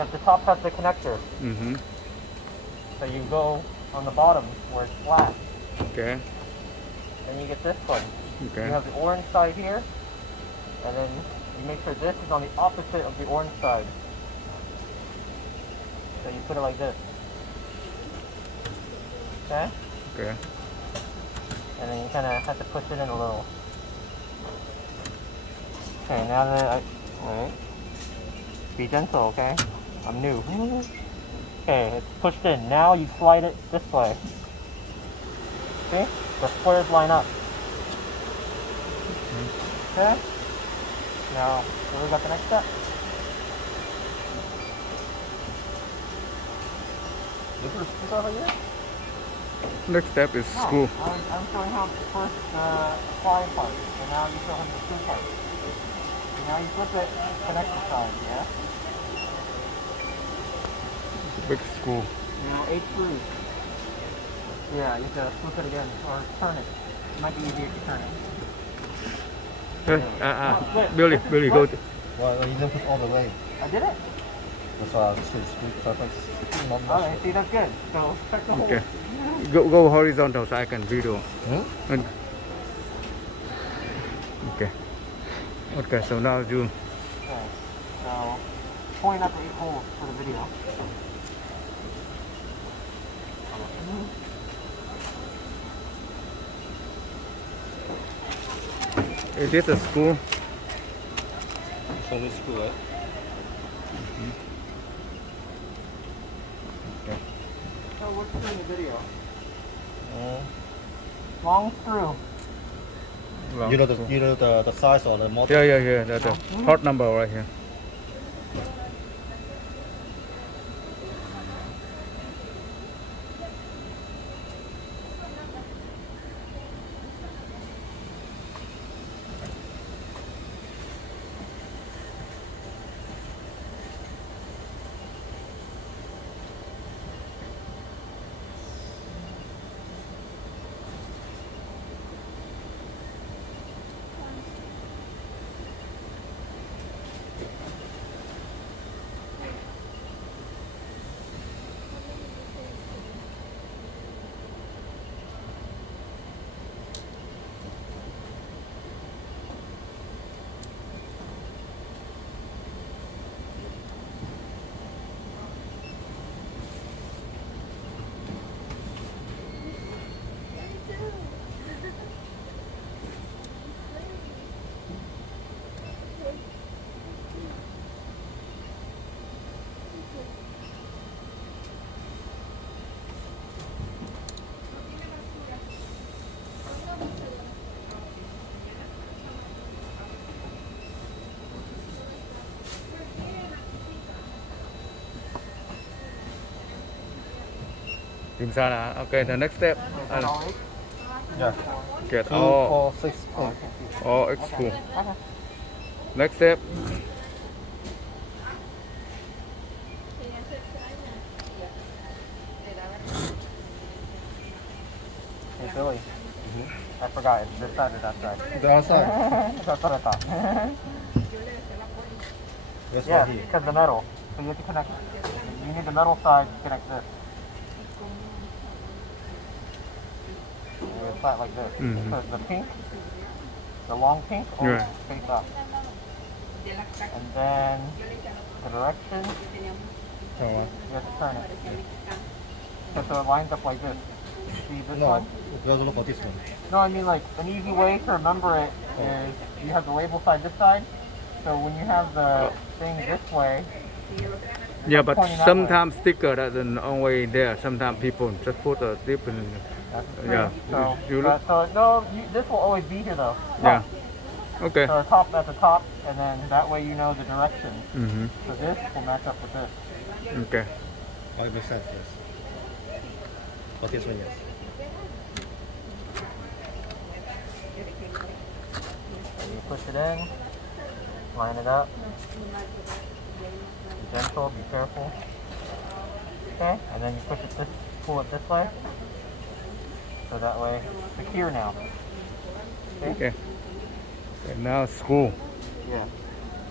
Because the top has the connector. Mm-hmm. So you go on the bottom where it's flat. Okay. Then you get this one. Okay. You have the orange side here. And then you make sure this is on the opposite of the orange side. So you put it like this. Okay? Okay. And then you kind of have to push it in a little. Okay, now that alright. Be gentle, okay? I'm new. Okay, it's pushed in. Now you slide it this way. See? The squares line up. Okay? Now, so we got the next step. This is over here? Next step is No, screw. I'm showing how the first applying part. And now you show him the screw part. And now you flip it, connect the side, yeah? Big screw. Now 8 screws. Yeah, you have to flip it again or turn it. It might be easier to turn it. Billy, go. Well, you didn't put all the way. I did it? That's why I was screw. Alright, see, that's good. So check the hole. Okay. Go horizontal so I can video. Hmm? And, okay. Okay, so now you. Okay, so point up the 8 holes for the video. Is this a screw? So this screw, right? So what's in the video? Long screw. You know the size or the model? Yeah. The part number right here. Inside. Okay, the next step. All 8? Yeah. Get 2, all 4, 6, 8. X screw. Okay. Next step. Hey Billy, I forgot, it's this side or that side? The other side. That's what I thought. That's Yeah, right here. because the metal. So you have to connect, you need the metal side to connect this. It's flat like this. Because the pink, the long pink, always face up. And then the direction, you have to turn it. Okay, so it lines up like this. See this No, one? we have to look for this one. No, I mean like an easy way to remember it is you have the label side this side. So when you have the thing this way, Yeah, but pointing that sometimes sticker doesn't always there. Sometimes people just put a different. that's true. Yeah. So, You look. this will always be here though. Yeah. Okay. So the top at the top, and then that way you know the direction. Mm-hmm. So this will match up with this. Okay. 5%, yes. But this one, yes. So you push it in, line it up. Be gentle, be careful. Okay, and then you push it pull it this way. So that way, it's secure now. Okay. And now screw. Yeah.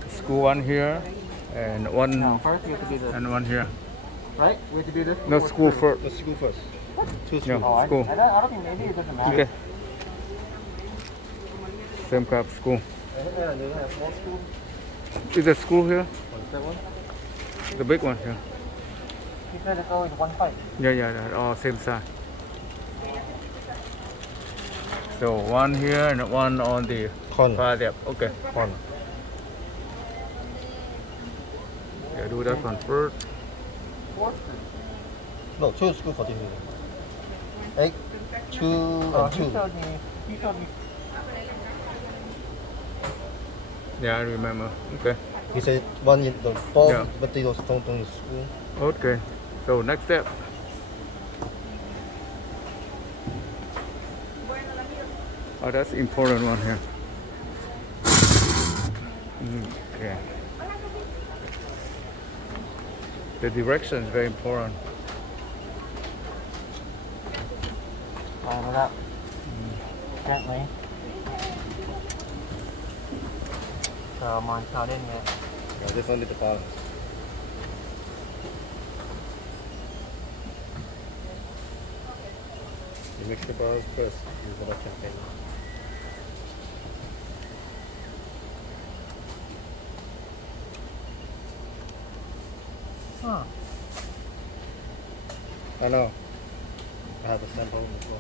Screw one here. and one No, first we have to do this. and one here. Right? We have to do this. No, before screw screw. first. The screw first. Two Yeah. screws. Oh, I Screw. don't think maybe it doesn't matter. Okay. Same kind of screw. Yeah, you have small screw. Is the screw here? That one? The big one here. He said it's always one pipe. Yeah, they're all same size. So one here and one on the Corner. far there. Okay. Corner. Yeah, do that one first. Four. No, two screws for this. 8, 2, and 2. He showed me. Yeah, I remember. Okay. He said one in the ball, Yeah. but they don't screw. Okay. So next step. Oh, that's important one here. Okay. The direction is very important. Line it up. Gently. So mine's not in yet. Yeah, this only the balance. You mix the balance first. Use a lot of champagne. Huh. I know. I have a sample as well.